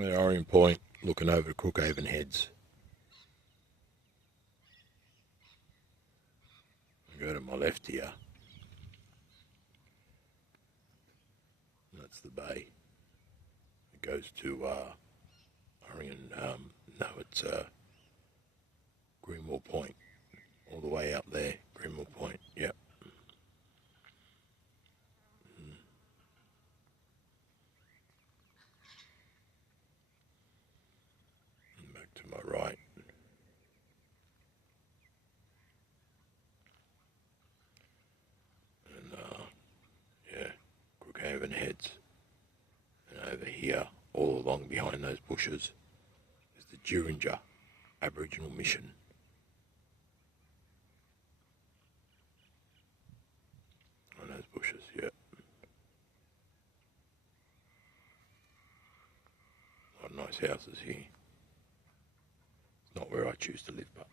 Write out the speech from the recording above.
I'm at Orient Point, looking over to Crookhaven Heads. I go to my left here. That's the bay. It goes to Orient. No, it's Greenwell Point, all the way up there. Greenwell Point. Yep. And back to my right. And yeah, Crookhaven Heads. And over here, all along behind those bushes, is the Juringer Aboriginal Mission. On those bushes, yeah. A lot of nice houses here. Not where I choose to live, but